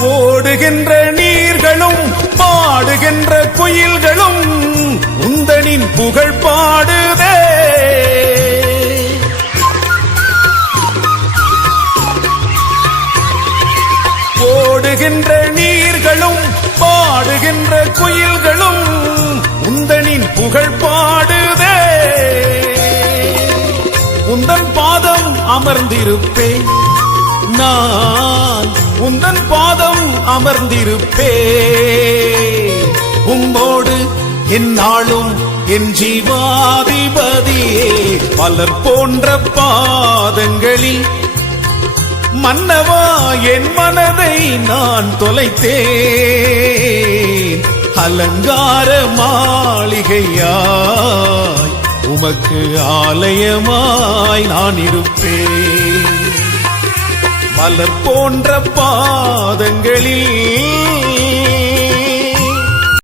ஓடுகின்ற நீர்களும் பாடுகின்ற குயில்களும் உந்தனின் புகழ் பாடுதே. ஓடுகின்ற நீர்களும் பாடுகின்ற குயில்களும் உந்தனின் புகழ் பாடுதே. உந்தன் பாதம் அமர்ந்திருப்பேன் நான், உந்தன் பாதம் அமர்ந்திருப்பேன். உம்மோடு எந்நாளும் என் ஜீவாதிபதியே. பலர் போன்ற பாதங்களில் மன்னவா என் மனதை நான் தொலைத்தேன். அலங்கார மாளிகையாய் உமக்கு ஆலயமாய் நான் இருப்பேன். மலர் போன்ற பாதங்களில்